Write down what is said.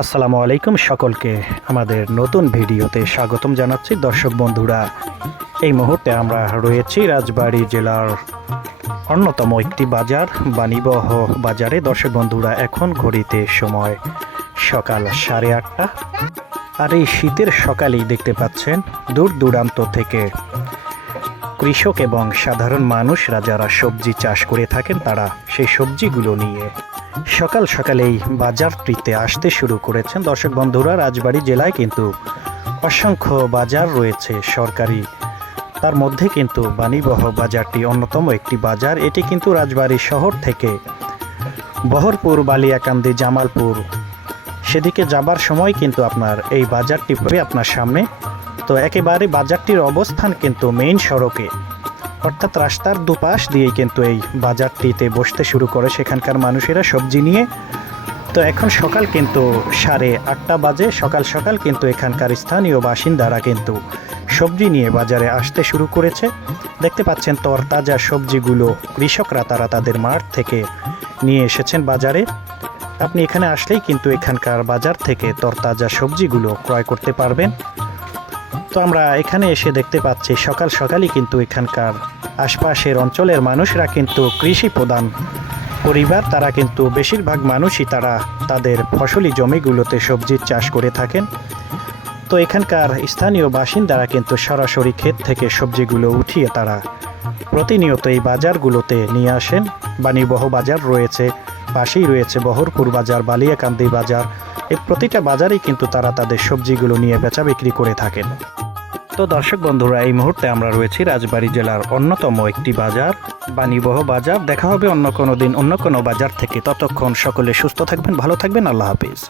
আসসালামু আলাইকুম সকলকে আমাদের নতুন ভিডিওতে স্বাগতম জানাচ্ছি। দর্শক বন্ধুরা, এই মুহূর্তে আমরা রয়েছি রাজবাড়ী জেলার অন্যতম একটি বাজার বাণীবহ বাজারে। দর্শক বন্ধুরা, এখন ঘড়িতে সময় সকাল 8:30। আর এই শীতের সকালেই দেখতে পাচ্ছেন দূর দূরান্ত থেকে কৃষক এবং সাধারণ মানুষরা যারা সবজি চাষ করে থাকেন তারা সেই সবজিগুলো নিয়ে সকাল সকালেই বাজারটিতে আসতে শুরু করেছেন। দর্শক বন্ধুরা, রাজবাড়ী জেলায় কিন্তু অসংখ্য বাজার রয়েছে সরকারি, তার মধ্যে কিন্তু বাণীবহ বাজারটি অন্যতম একটি বাজার। এটি কিন্তু রাজবাড়ী শহর থেকে বহরপুর, বালিয়াকান্দি, জামালপুর সেদিকে যাবার সময় কিন্তু আপনার এই বাজারটি আপনার সামনে। তো একেবারে বাজারটির অবস্থান কিন্তু মেইন সড়কে, অর্থাৎ রাস্তার দুপাশ দিয়েই কিন্তু এই বাজারটিতে বসতে শুরু করে সেখানকার মানুষেরা সবজি নিয়ে। তো এখন সকাল কিন্তু 8:30 বাজে। সকাল সকাল কিন্তু এখানকার স্থানীয় বাসিন্দারা কিন্তু সবজি নিয়ে বাজারে আসতে শুরু করেছে। দেখতে পাচ্ছেন তরতাজা সবজিগুলো কৃষকরা তারা তাদের মাঠ থেকে নিয়ে এসেছেন বাজারে। আপনি এখানে আসলেই কিন্তু এখানকার বাজার থেকে তরতাজা সবজিগুলো ক্রয় করতে পারবেন। তো আমরা এখানে এসে দেখতে পাচ্ছি সকাল সকালই কিন্তু এখানকার আশপাশের অঞ্চলের মানুষরা কিন্তু কৃষি প্রধান পরিবার, তারা কিন্তু বেশিরভাগ মানুষই তারা তাদের ফসলি জমিগুলোতে সবজির চাষ করে থাকেন। তো এখানকার স্থানীয় বাসিন্দারা কিন্তু সরাসরি ক্ষেত থেকে সবজিগুলো উঠিয়ে তারা প্রতিনিয়ত এই বাজারগুলোতে নিয়ে আসেন। বাণীবহ বাজার রয়েছে, পাশেই রয়েছে বহরপুর বাজার, বালিয়াকান্দি বাজার। এই প্রতিটা বাজারেই কিন্তু তারা তাদের সবজিগুলো নিয়ে বেচা বিক্রি করে থাকেন। তো দর্শক বন্ধুরা, এই মুহূর্তে আমরা রয়েছি রাজবাড়ী জেলার অন্যতম একটি বাজার বাণীবহ বাজার। দেখা হবে অন্য কোনো দিন অন্য কোনো বাজার থেকে। ততক্ষণ সকলে সুস্থ থাকবেন, ভালো থাকবেন। আল্লাহ হাফিজ।